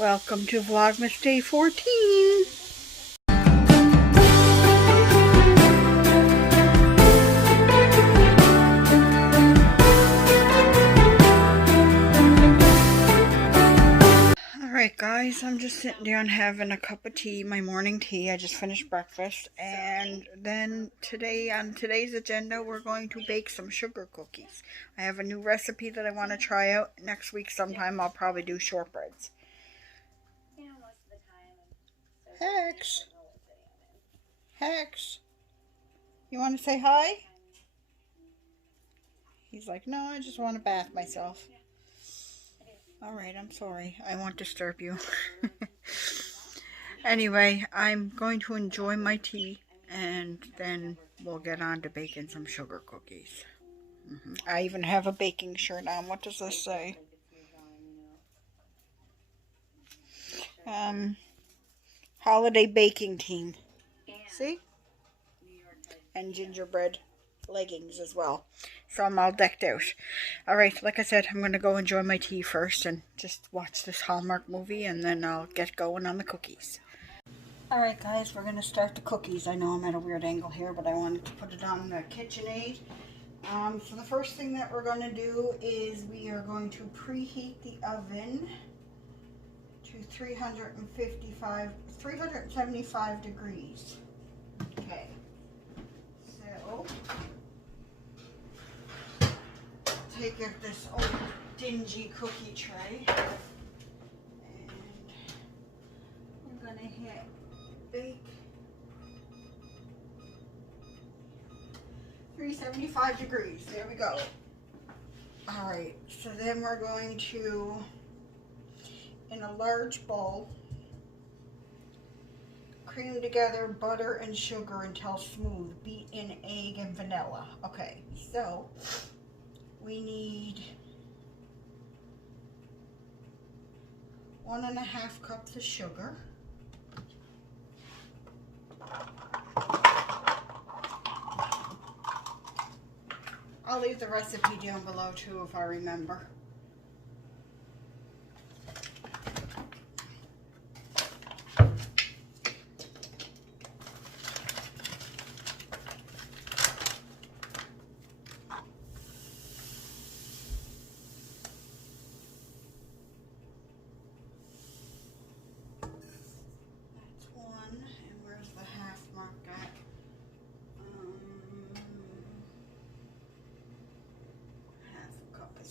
Welcome to Vlogmas Day 14. Alright guys, I'm just sitting down having a cup of tea, my morning tea. I just finished breakfast, and then on today's agenda we're going to bake some sugar cookies. I have a new recipe that I want to try out. Next week sometime I'll probably do shortbreads. Hex, you want to say hi? He's like, no, I just want to bath myself. Alright, I'm sorry. I won't disturb you. Anyway, I'm going to enjoy my tea, and then we'll get on to baking some sugar cookies. I even have a baking shirt on. What does this say? Holiday baking team. See? And gingerbread leggings as well. So I'm all decked out. Alright, like I said, I'm going to go enjoy my tea first and just watch this Hallmark movie, and then I'll get going on the cookies. Alright guys, we're going to start the cookies. I know I'm at a weird angle here, but I wanted to put it on the KitchenAid. So the first thing that we're going to do is we are going to preheat the oven to 375 degrees. Okay. So, take out this old dingy cookie tray, and we're going to hit bake 375 degrees. There we go. Alright, so then we're going to, in a large bowl, cream together butter and sugar until smooth. Beat in egg and vanilla. Okay, so we need 1.5 cups of sugar. I'll leave the recipe down below too if I remember.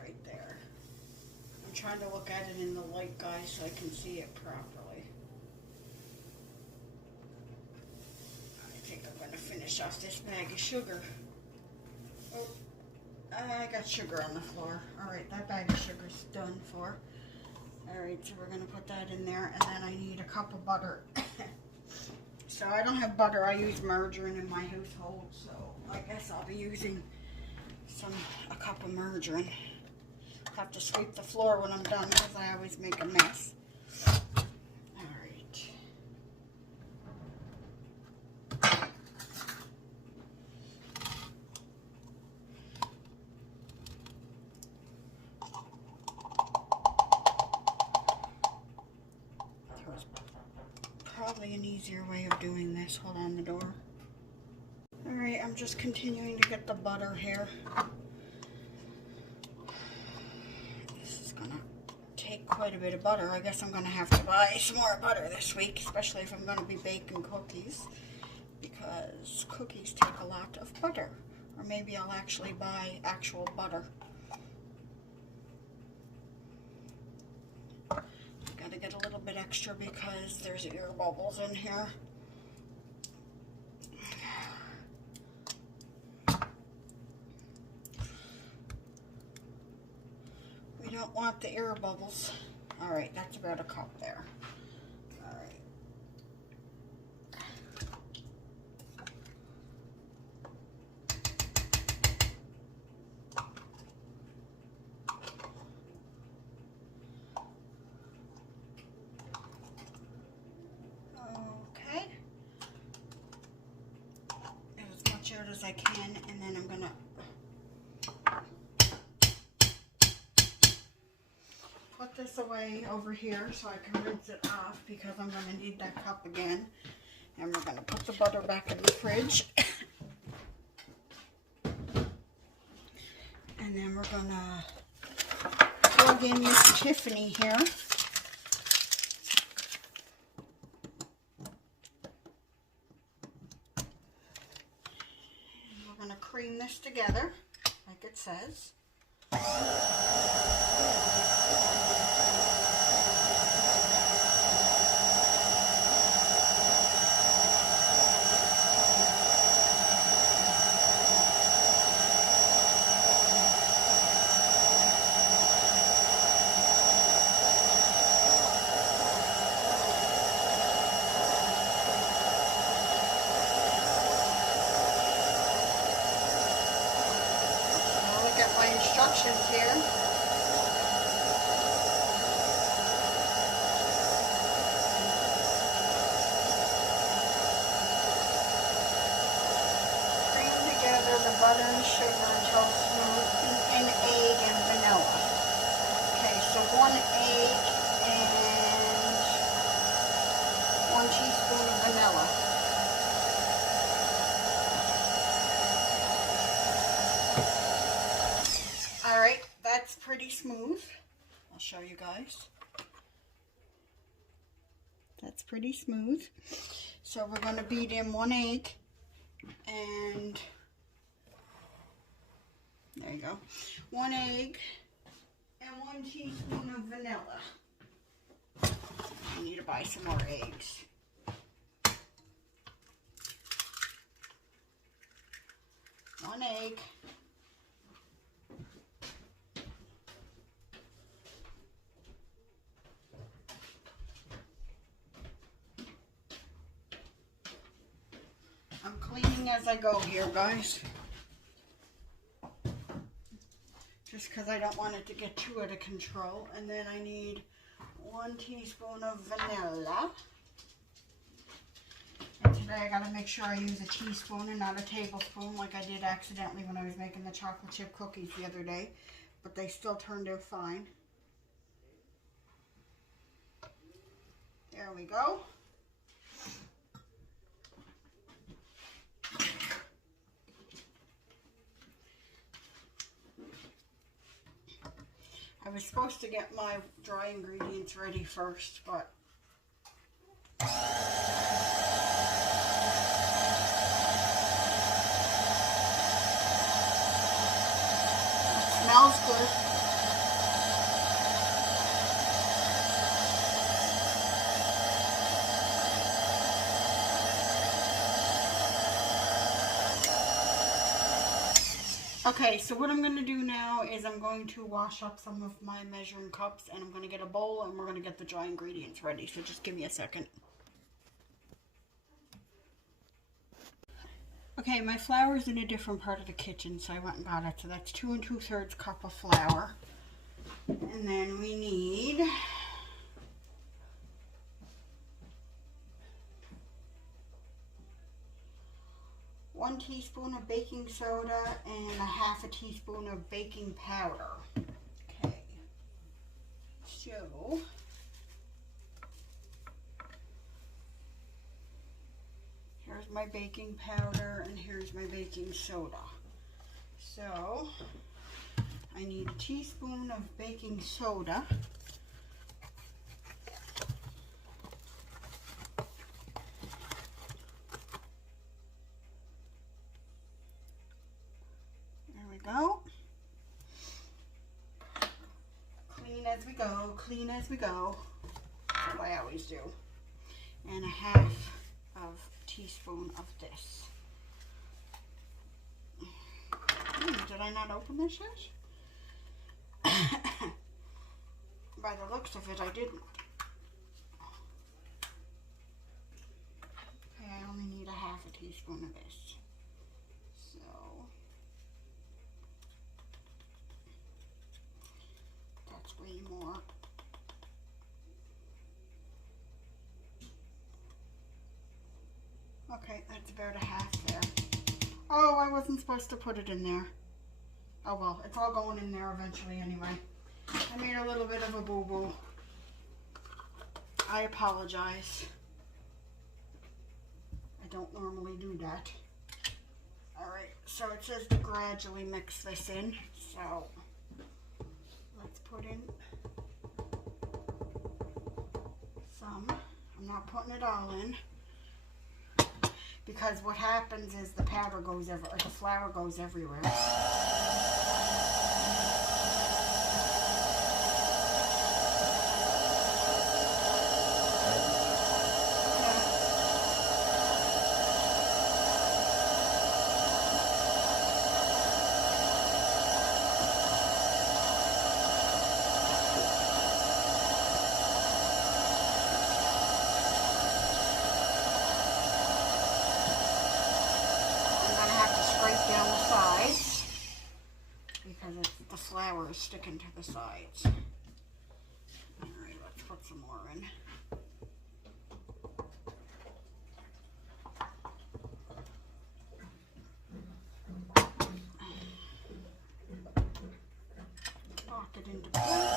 Right there. I'm trying to look at it in the light, guys, so I can see it properly. I think I'm going to finish off this bag of sugar. Oh, I got sugar on the floor. Alright, that bag of sugar's done for. Alright, so we're going to put that in there, and then I need a cup of butter. So I don't have butter, I use margarine in my household, so I guess I'll be using a cup of margarine. Have to sweep the floor when I'm done because I always make a mess. Alright. There's probably an easier way of doing this. Hold on the door. Alright, I'm just continuing to get the butter here. Quite a bit of butter. I guess I'm going to have to buy some more butter this week, especially if I'm going to be baking cookies, because cookies take a lot of butter. Or maybe I'll actually buy actual butter. Got to get a little bit extra because there's air bubbles in here. We don't want the air bubbles. Alright, that's about a cup there. Alright. Okay. Get as much out as I can, and then I'm going to this away over here so I can rinse it off because I'm going to need that cup again. And we're going to put the butter back in the fridge. And then we're going to plug in Miss Tiffany here. And we're going to cream this together like it says. My instructions here. Cream together the butter and sugar until smooth, beat in egg and vanilla. Okay, so 1 egg and 1 teaspoon of vanilla. Alright, that's pretty smooth. I'll show you guys. That's pretty smooth. So we're going to beat in 1 egg and there you go. 1 egg and 1 teaspoon of vanilla. I need to buy some more eggs. 1 egg. I'm cleaning as I go here, guys. Just because I don't want it to get too out of control. And then I need 1 teaspoon of vanilla. And today I got to make sure I use a teaspoon and not a tablespoon like I did accidentally when I was making the chocolate chip cookies the other day. But they still turned out fine. There we go. I was supposed to get my dry ingredients ready first, but it smells good. Okay, so what I'm going to do now is I'm going to wash up some of my measuring cups and I'm going to get a bowl and we're going to get the dry ingredients ready. So just give me a second. Okay, my flour is in a different part of the kitchen, so I went and got it. So that's 2 2/3 cup of flour. And then we need 1 teaspoon of baking soda and 1/2 teaspoon of baking powder. Okay, so here's my baking powder and here's my baking soda. So I need a teaspoon of baking soda. Go. Clean as we go, clean as we go. That's what I always do. And 1/2 of a teaspoon of this. Did I not open this yet? By the looks of it, I didn't. Okay, I only need 1/2 a teaspoon of this. Way more. Okay, that's about 1/2 there. Oh, I wasn't supposed to put it in there. Oh well, it's all going in there eventually anyway. I made a little bit of a boo-boo. I apologize. I don't normally do that. Alright, so it says to gradually mix this in. So let's put in some. I'm not putting it all in. Because what happens is the powder goes or the flour goes everywhere. Down the sides because the flour is sticking to the sides. Alright, let's put some more in. Lock it into place.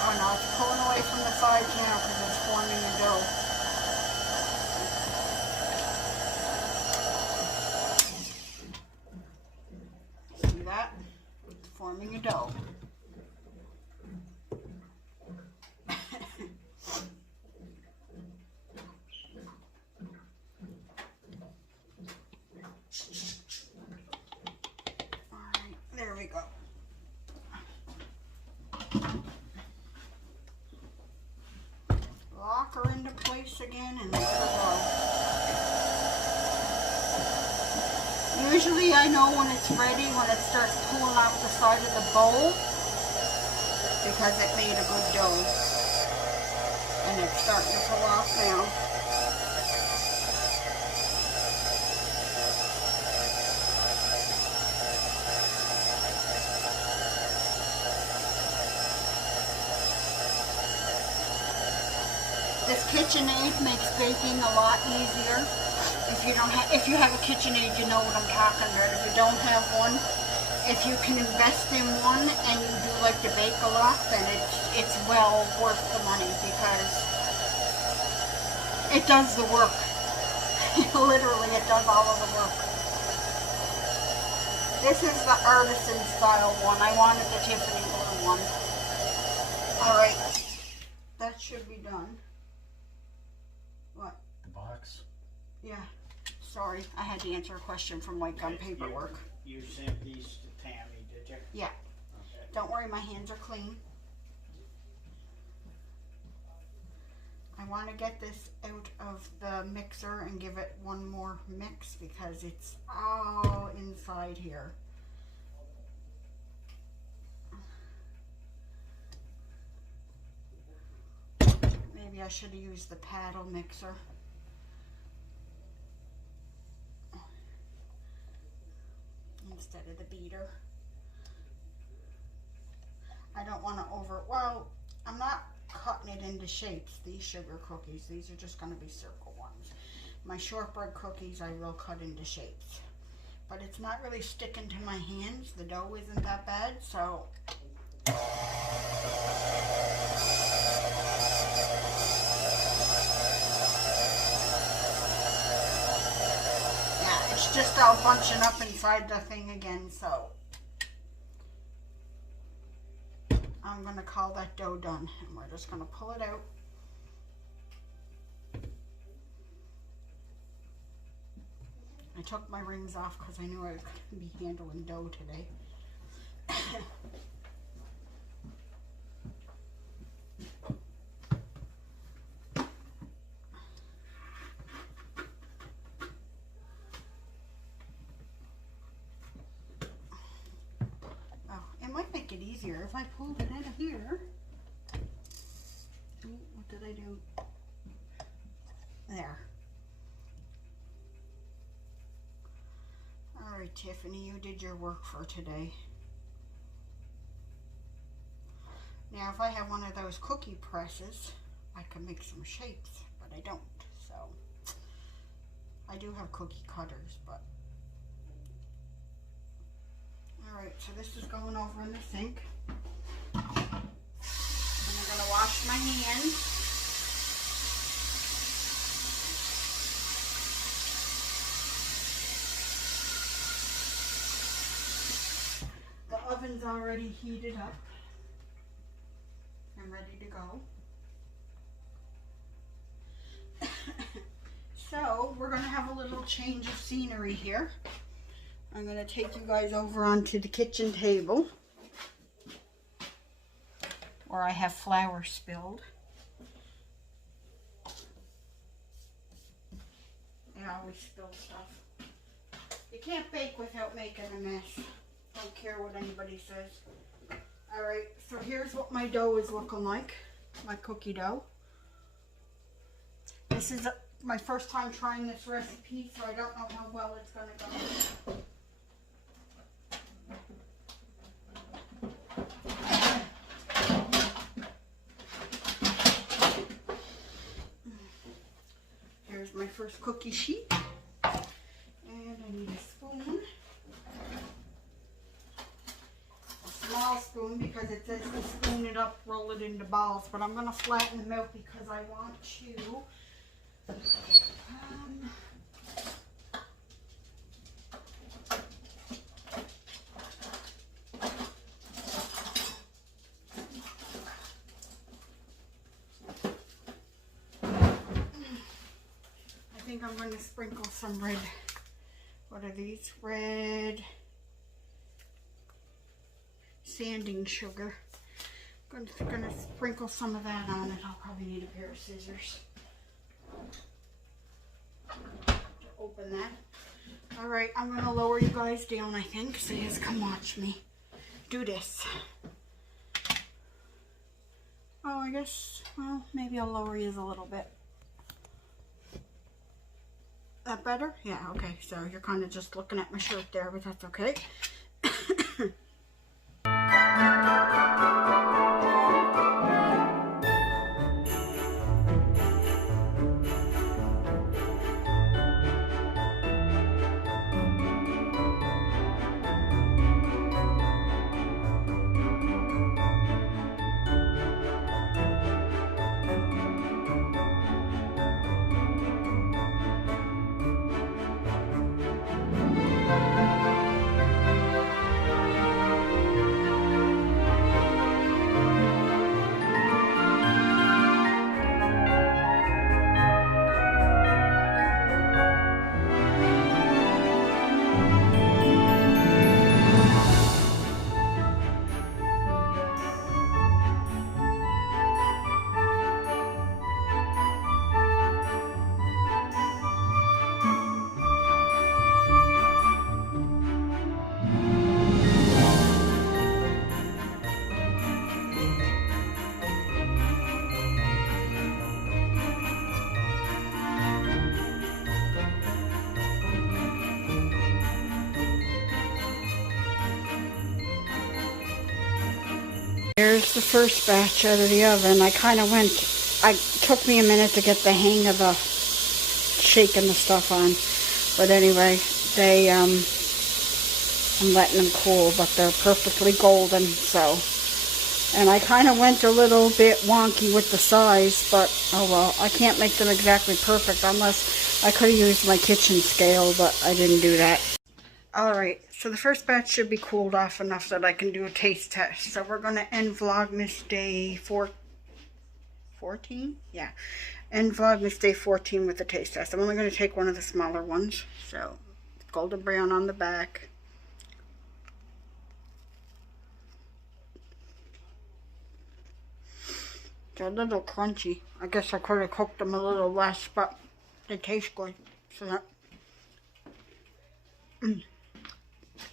Oh no, it's pulling away from the sides now because it's forming a dough. See that? It's forming a dough. Alright, there we go. Lock her into place again and let her go. Usually I know when it's ready when it starts pulling off the side of the bowl because it made a good dough. And it's starting to pull off now. This KitchenAid makes baking a lot easier. If you have a KitchenAid, you know what I'm talking about. If you don't have one, if you can invest in one and you do like to bake a lot, then it's well worth the money because it does the work. Literally, it does all of the work. This is the artisan style one. I wanted the Tiffany blue one. Alright, that should be done. What? The box? Yeah. Sorry, I had to answer a question from Mike on paperwork. You sent these to Tammy, did you? Yeah. Okay. Don't worry, my hands are clean. I want to get this out of the mixer and give it one more mix because it's all inside here. Maybe I should have used the paddle mixer. Instead of the beater. I don't want to well, I'm not cutting it into shapes, these sugar cookies. These are just going to be circle ones. My shortbread cookies I will cut into shapes. But it's not really sticking to my hands. The dough isn't that bad, so... yeah, it's just all bunching up inside the thing again, so... I'm going to call that dough done, and we're just going to pull it out. I took my rings off because I knew I couldn't be handling dough today. It might make it easier if I pulled it out of here. What did I do? There. Alright, Tiffany, you did your work for today. Now, if I have one of those cookie presses, I can make some shapes, but I don't. I do have cookie cutters, but. Alright, so this is going over in the sink. And I'm going to wash my hands. The oven's already heated up. I'm ready to go. So, we're going to have a little change of scenery here. I'm going to take you guys over onto the kitchen table where I have flour spilled. I always spill stuff. You can't bake without making a mess. Don't care what anybody says. Alright, so here's what my dough is looking like. My cookie dough. This is my first time trying this recipe, so I don't know how well it's going to go. Here's my first cookie sheet. And I need a spoon. A small spoon because it says to spoon it up, roll it into balls. But I'm going to flatten them out because I want to I think I'm going to sprinkle some red, what are these? Red sanding sugar. I'm going to sprinkle some of that on it. I'll probably need a pair of scissors to open that. Alright, I'm going to lower you guys down, I think, so you guys come watch me do this. Oh, I guess, well, maybe I'll lower you a little bit. That better? Yeah, okay, so you're kind of just looking at my shirt there, but that's okay. Here's the first batch out of the oven. It took me a minute to get the hang of the shaking the stuff on. But anyway, I'm letting them cool, but they're perfectly golden, so. And I kind of went a little bit wonky with the size, but oh well, I can't make them exactly perfect unless I could have used my kitchen scale, but I didn't do that. Alright, so the first batch should be cooled off enough that I can do a taste test. So we're going to end Vlogmas Day 14? Yeah, end Vlogmas Day 14 with the taste test. I'm only going to take one of the smaller ones. So, golden brown on the back. They're a little crunchy. I guess I could have cooked them a little less, but they taste good. So that...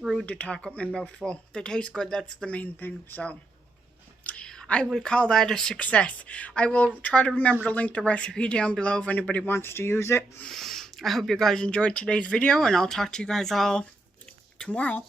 rude to talk with my mouth full. They taste good, that's the main thing, so I would call that a success. I will try to remember to link the recipe down below if anybody wants to use it. I hope you guys enjoyed today's video, and I'll talk to you guys all tomorrow.